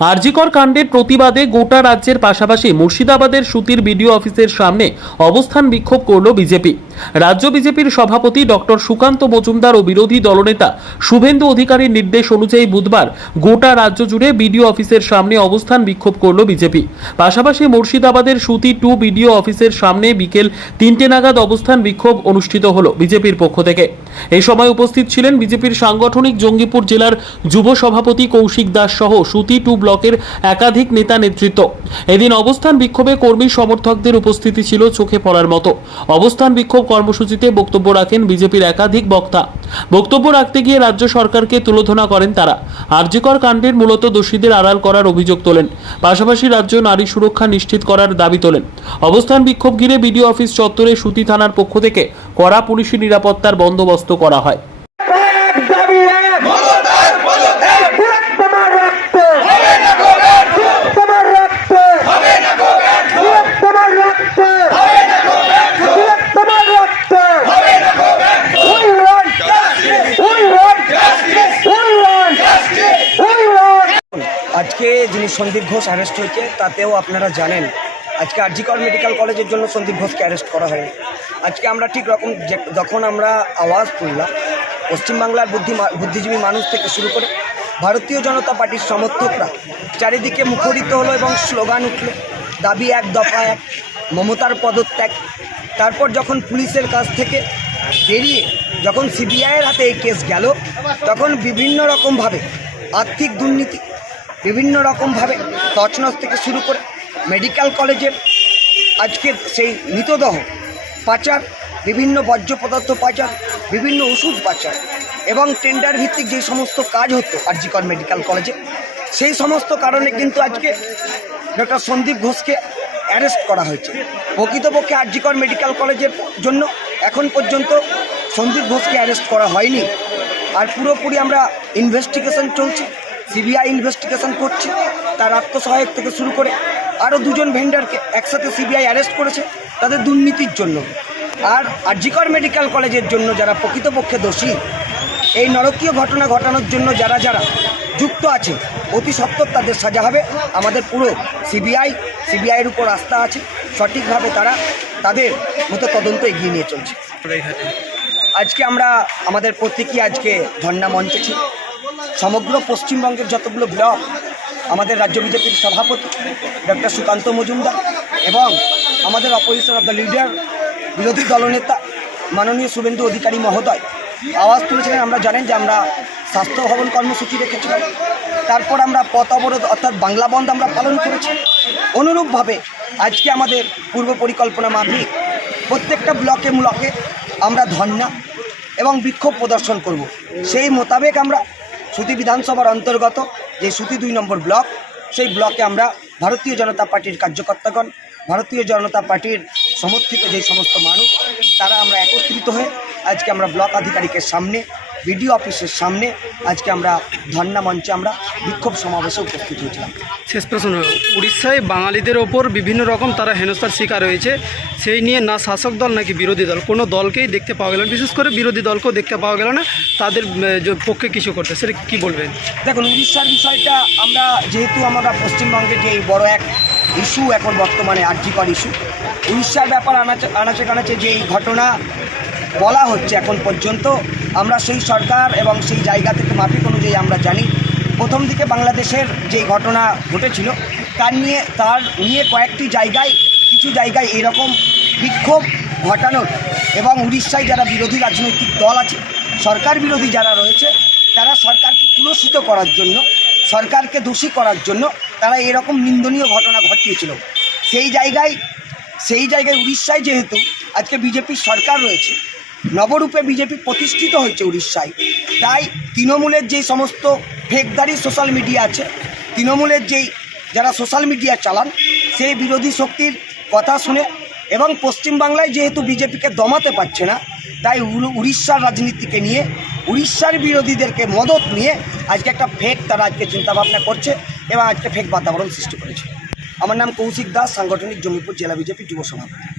আরজিকর কাণ্ডের প্রতিবাদে গোটা রাজ্যের পাশাপাশি মুর্শিদাবাদের সুতির বিডিও অফিসের সামনে অবস্থান বিক্ষোভ করল বিজেপি। রাজ্য বিজেপির সভাপতি ডক্টর সুকান্ত মজুমদার ও বিরোধী দলনেতা শুভেন্দু অধিকারীর নির্দেশ অনুযায়ী বুধবার গোটা রাজ্য জুড়ে বিডিও অফিসের সামনে অবস্থান বিক্ষোভ করল বিজেপি। পাশাপাশি মুর্শিদাবাদের সুতি টু বিডিও অফিসের সামনে বিকেল তিনটে নাগাদ অবস্থান বিক্ষোভ অনুষ্ঠিত হলো বিজেপির পক্ষ থেকে। এই সময় উপস্থিত ছিলেন বিজেপির সাংগঠনিক জঙ্গিপুর জেলার যুব সভাপতি কৌশিক দাস সহ সুতি টু ব্লকের একাধিক নেতা নেতৃত্ব। এদিন অবস্থান বিক্ষোভে কর্মী সমর্থকদের উপস্থিতি ছিল চোখে পড়ার মতো। অবস্থান বিক্ষোভ কর্মসূচিতে বক্তব্য রাখেন বিজেপির একাধিক বক্তা। বক্তব্য রাখতে গিয়ে রাজ্য সরকারকে তুলোধনা করেন তারা। আরজিকর কাণ্ডের মূলত দোষীদের আড়াল করার অভিযোগ তোলেন। পাশাপাশি রাজ্য নারী সুরক্ষা নিশ্চিত করার দাবি তোলেন। অবস্থান বিক্ষোভ ঘিরে বিডিও অফিস চত্বরে সুতি থানার পক্ষ থেকে কড়া পুলিশি নিরাপত্তার বন্দোবস্ত করা হয়। আজকে যিনি সন্দীপ ঘোষ অ্যারেস্ট হয়েছে, তাতেও আপনারা জানেন, আজকে আর আরজিকর মেডিকেল কলেজের জন্য সন্দীপ ঘোষকে অ্যারেস্ট করা হয়নি। আজকে আমরা ঠিক রকম যখন আমরা আওয়াজ তুললাম, পশ্চিমবাংলার বুদ্ধি বুদ্ধিজীবী মানুষ থেকে শুরু করে ভারতীয় জনতা পার্টির সমর্থকরা চারিদিকে মুখরিত হলো এবং স্লোগান উঠল, দাবি এক, দফা এক, মমতার পদত্যাগ। তারপর যখন পুলিশের কাছ থেকে বেরিয়ে যখন সিবিআইয়ের হাতে এই কেস গেল, তখন বিভিন্ন রকমভাবে আর্থিক দুর্নীতি বিভিন্ন রকমভাবে তছনছ থেকে শুরু করে মেডিকেল কলেজের আজকের সেই মৃতদেহ পাচার, বিভিন্ন বর্জ্য পদার্থ পাচার, বিভিন্ন ওষুধ পাচার এবং টেন্ডার ভিত্তিক যে সমস্ত কাজ হতো আরজিকর মেডিকেল কলেজে, সেই সমস্ত কারণে কিন্তু আজকে ডক্টর সন্দীপ ঘোষকে অ্যারেস্ট করা হয়েছে। প্রকৃতপক্ষে আরজিকর মেডিকেল কলেজের জন্য এখন পর্যন্ত সন্দীপ ঘোষকে অ্যারেস্ট করা হয়নি। আর পুরোপুরি আমরা ইনভেস্টিগেশন চলছে। সিবিআই ইনভেস্টিগেশন করছে তার আত্মসহায়ক থেকে শুরু করে আরও দুজন ভেন্ডারকে একসাথে সিবিআই অ্যারেস্ট করেছে তাদের দুর্নীতির জন্য। আর আরজিকর মেডিকেল কলেজের জন্য যারা প্রকৃতপক্ষে দোষী এই নরকীয় ঘটনা ঘটানোর জন্য যারা যারা যুক্ত আছে অতি সত্বর তাদের সাজা হবে। আমাদের পুরো সিবিআই সিবিআইয়ের উপর আস্থা আছে সঠিকভাবে তারা তাদের মতো তদন্ত এগিয়ে নিয়ে চলছে। আজকে আমরা আমাদের প্রতীকী আজকে ধর্ণা মঞ্চে ছিল সমগ্র পশ্চিমবঙ্গের যতগুলো ব্লক, আমাদের রাজ্য বিজেপির সভাপতি ডক্টর সুকান্ত মজুমদার এবং আমাদের অপোজিশন অফ দ্য লিডার বিরোধী দলনেতা মাননীয় শুভেন্দু অধিকারী মহোদয়। আওয়াজ তুলেছিলেন, আমরা জানেন যে আমরা স্বাস্থ্য ভবন কর্মসূচি রেখেছিলাম। তারপর আমরা পথ অবরোধ অর্থাৎ বাংলা বন্ধ আমরা পালন করেছি। অনুরূপভাবে আজকে আমাদের পূর্ব পরিকল্পনা মাফিক, প্রত্যেকটা ব্লকে ব্লকে আমরা ধর্না এবং বিক্ষোভ প্রদর্শন করব। সেই মোতাবেক আমরা সুতি বিধানসভার অন্তর্গত যে সুতি দুই নম্বর ব্লক, সেই ব্লকে আমরা ভারতীয় জনতা পার্টির কার্যকর্তাগণ, ভারতীয় জনতা পার্টির সমর্থিত যে সমস্ত মানুষ, তারা আমরা একত্রিত হয়ে আজকে আমরা ব্লক আধিকারিকের সামনে বিডিও অফিসের সামনে আজকে আমরা ধর্না মঞ্চে আমরা বিক্ষোভ সমাবেশে উপস্থিত হয়েছিলাম। শেষ প্রশ্ন উড়িষ্যায় বাঙালিদের ওপর বিভিন্ন রকম তারা হেনস্থার শিকার হয়েছে সেই নিয়ে না শাসক দল নাকি বিরোধী দল কোনো দলকেই দেখতে পাওয়া গেল না বিশেষ করে বিরোধী দলকেও দেখতে পাওয়া গেল না তাদের যে পক্ষে কিছু করতে সেটা কী বলবেন? দেখুন উড়িষ্যার বিষয়টা আমরা যেহেতু আমরা পশ্চিমবঙ্গে যে এই বড় এক ইস্যু এখন বর্তমানে আর্যিকর ইস্যু উড়িষ্যার ব্যাপার আনাচে আনাচে কানাচে যে এই ঘটনা বলা হচ্ছে এখন পর্যন্ত আমরা সেই সরকার এবং সেই জায়গা থেকে মাফিক অনুযায়ী আমরা জানি। প্রথম দিকে বাংলাদেশের যে ঘটনা ঘটেছিল, তার নিয়ে তার নিয়ে কয়েকটি জায়গায়, কিছু জায়গায় এরকম বিক্ষোভ ঘটানোর এবং উড়িষ্যায় যারা বিরোধী রাজনৈতিক দল আছে, সরকার বিরোধী যারা রয়েছে, তারা সরকারকে কুলসিত করার জন্য, সরকারকে দোষী করার জন্য তারা এরকম নিন্দনীয় ঘটনা ঘটিয়েছিল। সেই জায়গায় সেই জায়গায় উড়িষ্যায় যেহেতু আজকে বিজেপির সরকার রয়েছে নবরূপে বিজেপি প্রতিষ্ঠিত হয়েছে উড়িষ্যায়। তাই তৃণমূলের যে সমস্ত ফেকদারি সোশ্যাল মিডিয়া আছে, তৃণমূলের যেই যারা সোশ্যাল মিডিয়া চালান, সেই বিরোধী শক্তির কথা শুনে এবং পশ্চিমবাংলায় যেহেতু বিজেপিকে দমাতে পারছে না, তাই উড়িষ্যার রাজনীতিকে নিয়ে, উড়িষ্যার বিরোধীদেরকে মদত নিয়ে আজকে একটা ফেক তারা আজকে চিন্তাভাবনা করছে এবং আজকে ফেক বাতাবরণ সৃষ্টি করেছে। আমার নাম কৌশিক দাস, সাংগঠনিক জমিপুর জেলা বিজেপি যুব সভাপতি